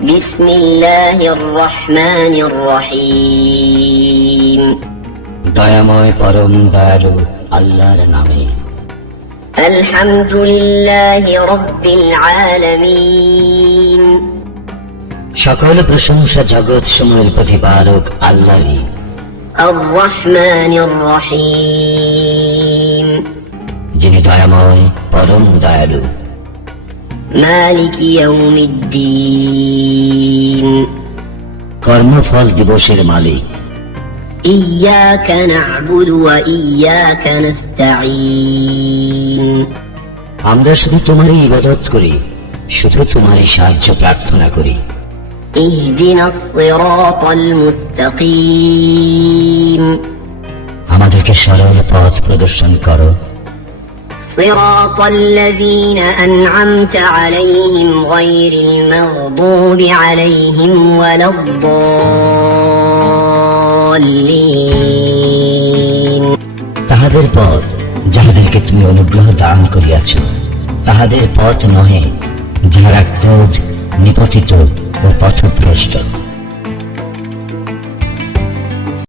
বিসমিল্লাহির রহমানির রহিম। দয়াময় পরম দয়ালু আল্লাহর নামে। আলহামদুলিল্লাহি রাব্বিল আলামিন। সকল প্রশংসা জগৎ সমূহের প্রতিপালক আল্লাহরই। আর রহমানির রহিম। যিনি দয়াময় পরম দয়ালু। মালিকি ইয়াউমিদ্দিন। কর্মফল দিবসের মালিক। ইয়্যাকা না'বুদু ওয়া ইয়্যাকা নাস্তাঈন। আমরা শুধু তোমারই ইবাদত করি, শুধু তোমারই সাহায্য প্রার্থনা করি। ইহদিনাস সিরাতাল মুস্তাকিম। আমাদেরকে সরল পথ প্রদর্শন করো। সিরাতাল্লাযীনা আন'আমতা আলাইহিম গায়রিল মাগদুবি আলাইহিম ওয়ালাদ-দাল্লিন। তাহাদের পথ যাহাদেরকে তুমি অনুগ্রহ দান করিয়াছ, তাহাদের পথ নহে যাহারা ক্রোধ নিপতিত ও পথভ্রষ্ট।